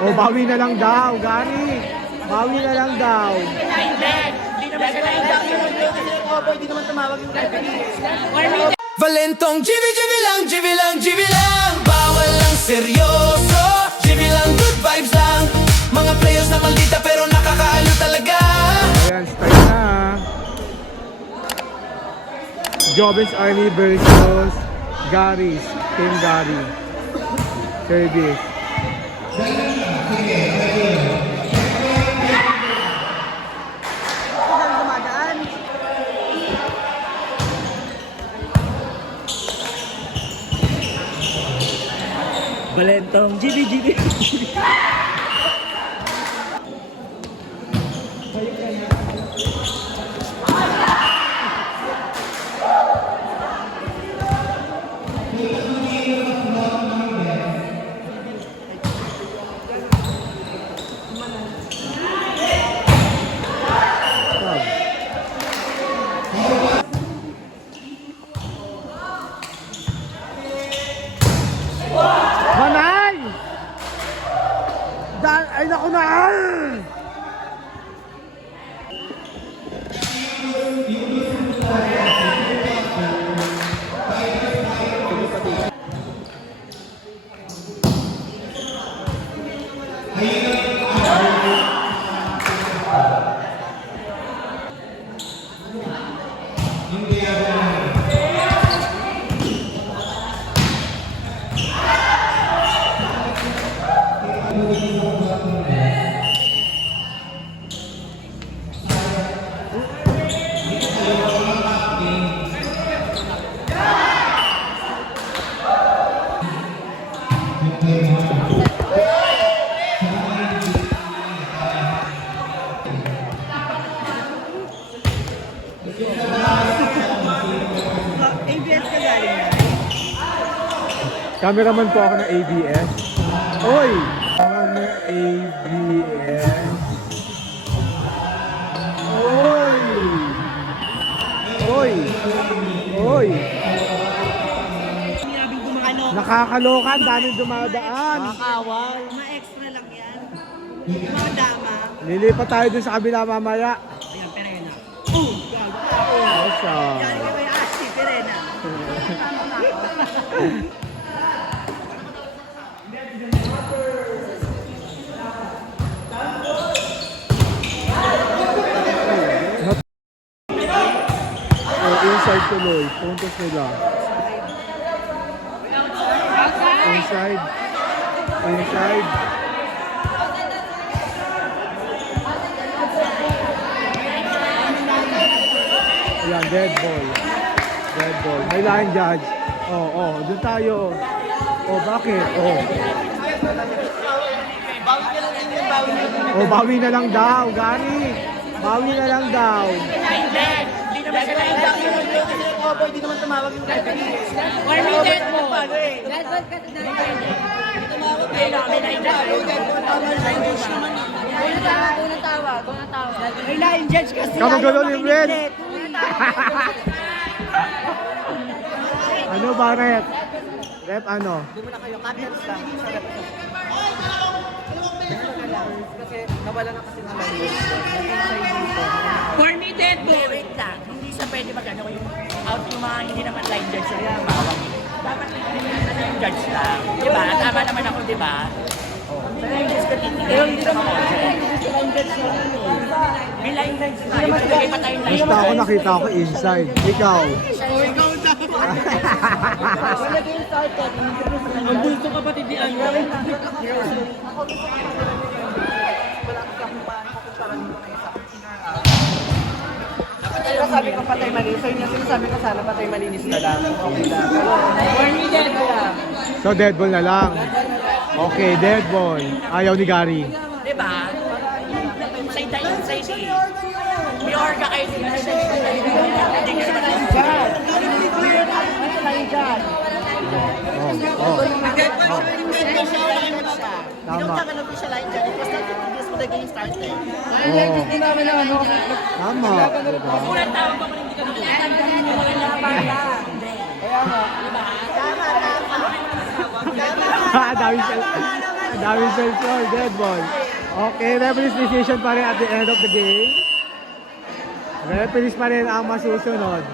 Oh, bawi na lang daw, Gary. Bawi na lang daw. Hindi naman tumawag yung referee. Valentong GB lang, GB lang, GB lang. Bawal lang seryoso, GB lang, good vibes lang. Mga players na maldita pero nakakaalo talaga. Ayan, start na. Jobins Army versus Gary's. Team Gary. Service. Valentong GB. Manay! Ay, naku na! ABS ka galing na. Cameraman po ako ng ABS. Oy! Ako ng ABS. Oy! Oy! Oy! Sinabing ano? Nakakaloka, daming dumadaan. Makakawal. Ma-extra lang yan. Mga dama. Lilipat tayo dun sa kabila mamaya. Ayan, Perena. Ayos siya. Yan ka ba yung Ashley Perena? Inside tuloy. Puntos nila. Inside. Inside. Ayan, dead ball. Dead ball. May line judge. Doon tayo. Bakit? Bawi na lang daw, Gary. Bawi na lang daw. Hindi naman sila yung duck yung hindi naman tumawag yung referee. 1 minute mo. Tumawag kayo. Unang tawag. May line judge kasi. Kamagalo ni Red. Ano ba, Rep? Rep, ano? Doon muna kayo. Cameras lang. Kasi nawala na kasi ng line. 4 minutes mo. Wait lang. Hindi sa pwede magano yung out yung mga hindi naman line judge. Kaya bawang. Dapat yung judge lang. Diba? Tama naman ako, diba? May line judge ka dito. Pero hindi naman ako. Line judge lang. May line judge na. Ibigay pa tayong line Basta ako nakita ko inside. Ikaw. Ikaw na. Wala din started. Ang bulto kapatid ni Ano. Pero sabi ko patay malinis. So yun yung sinasabi ko sana patay malinis na lang. Okay lang. 4 minutes. So, dead ball na lang. Okay, dead ball. Ayaw ni Gary. Di ba? Inside tayo, inside eh. May orga kayo dito. Hindi ka naman tayo dyan. Ano tayo dyan? Oh. Tama. Oh. Tama. Diba? Unang tawag pa hindi ka nakakita. Daming sensor, dead ball. Okay, referee's decision pa rin at the end of the game. Referee's pa rin ang masusunod.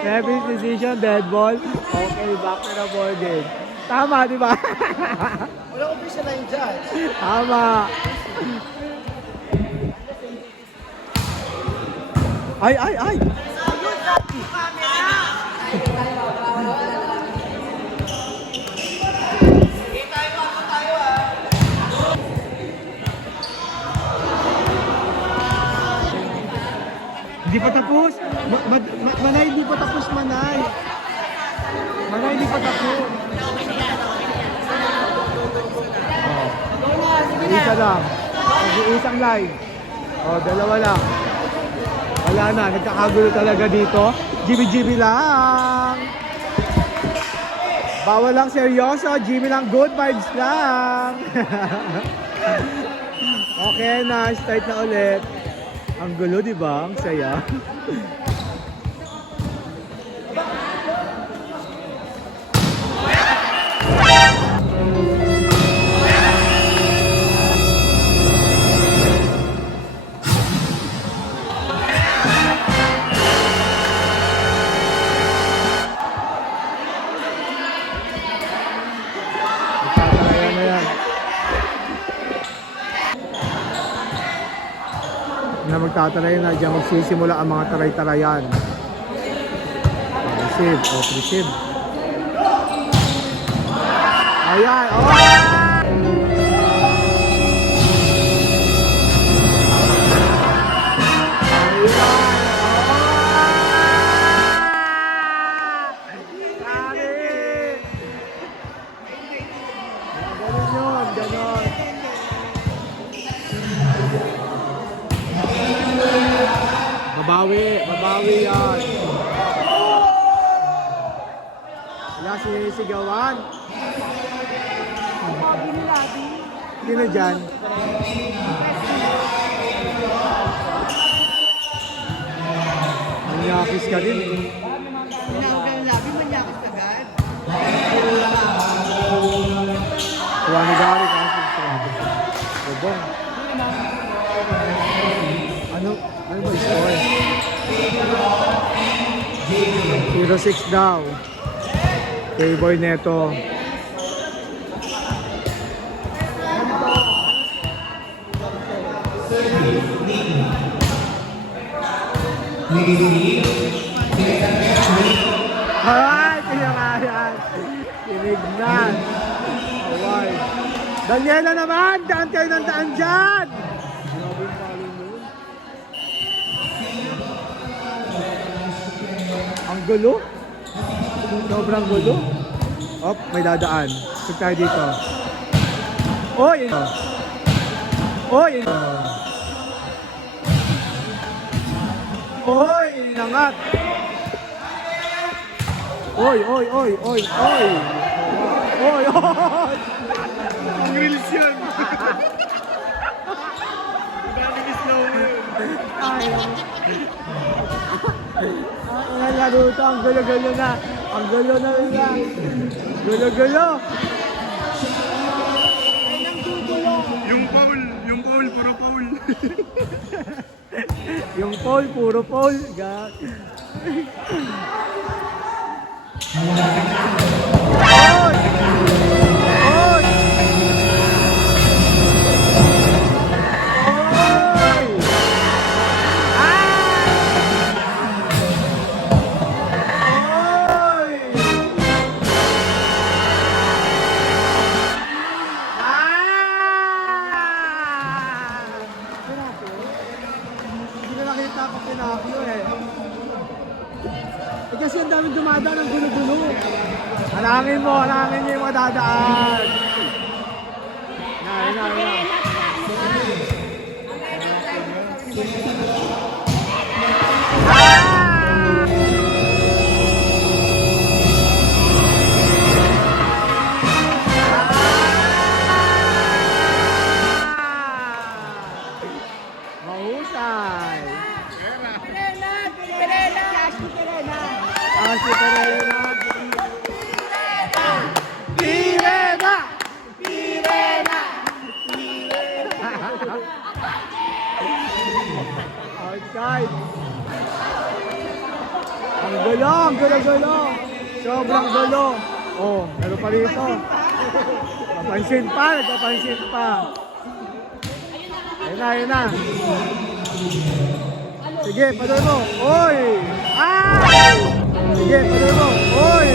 Referee's decision, dead ball. Okay, back to the ball game. Tama, di ba? Wala ko pa siya na yung judge. Tama. Ay, ay, ay! Hindi pa tapos. Manay, hindi pa tapos, Manay. Manay, hindi pa tapos. Oh. Isa lang. Isang live. Oh, dalawa lang. Wala na, nagkakagulo talaga dito. GB lang. Bawal lang seryoso, GB lang good vibes lang. Okay na, start na ulit. Ang gulo, di ba? Ang saya. Magtatarayan na yan. Na magtatarayan na dyan, magsisimula ang mga taray-tarayan. Receive, receive. Ayan, oh! Babawi yan. Wala sinisigawan. Sino dyan? Manyakis ka din eh. Tuwa ni Gary kasi Bobong. Ano ba score? 0-6 daw. K-boy neto. Ay, tinakayan. Tinignan. Away. Daniela naman, daan kayo ng daan dyan. Ang gulo. Sobrang gulo. Op, may dadaan. Sug tayo dito. Oy! Oy! Oy! Nangat! Oy! Oy! Oy! Oy! Oy! Oy! Oy! Ang reels yan! Galing slow mo yun. Ay! Ang laro ito, ang gulo-gulo na. Ang gulo na nila. Gulo-gulo. Yung foul, puro foul. Yung foul, puro foul. God. Oy! Oy! Kasi ang daming dumadaan ng gulo-gulo. Halangin mo yung madadaan. Yan. Mahusay. Ah, si Perena. Pirena! Pirena! Outside. Ang gulo. Sobrang gulo. Oh, meron pa rito. Nagpapansin pa. Ayun na. Sige, patuloy mo. Oy! Ay! Sige, patuloy mo. Oy!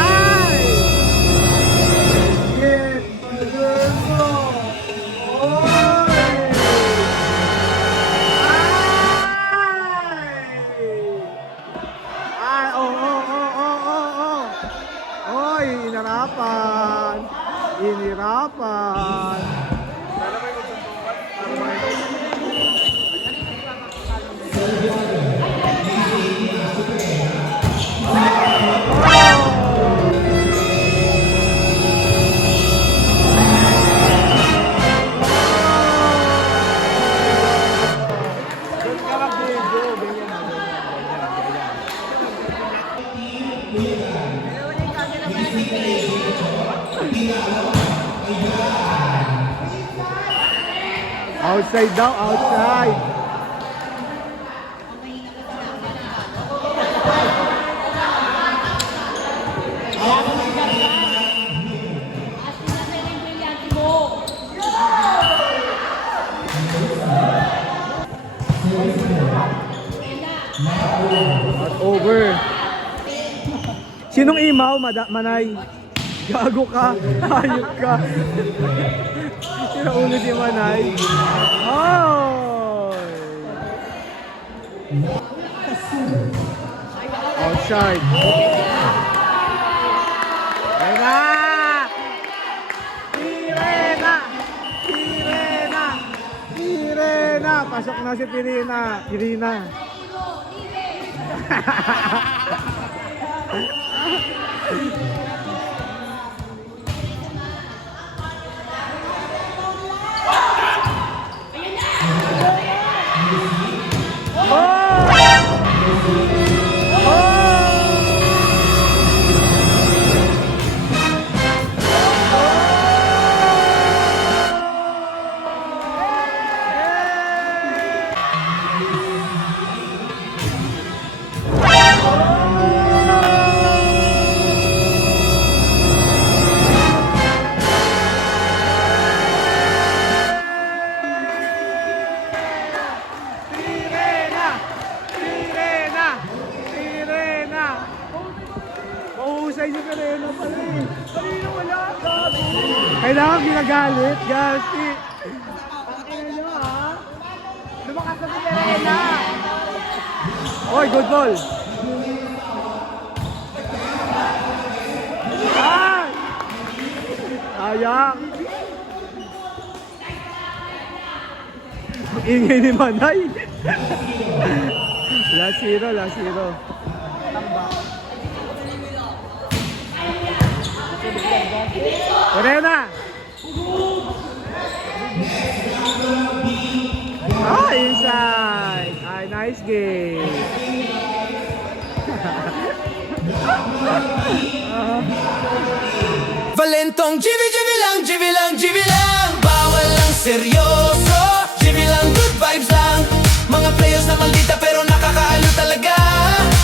Ay! Sige, patuloy mo. Oy! Ay! Oh. Oy, inirapan. Outside daw, outside. Out over. Sinong imaw, Manay? Gago ka, hayop ka. Sinaulo si Manay. Oh! Outside. Pirena! Pasok na si Pirena. Mahusay si Pirena pala eh. Kanina wala ka. Kailangan ginagalit, Gasti. Pakinggan nyo ha. Lumakas na si Pirena. Oy, good ball. Ay! Ayak. Ingay ni Manay. Last zero. Pirena! Inside! Ay, nice game! Valentong, GB lang, bawal ang seryoso.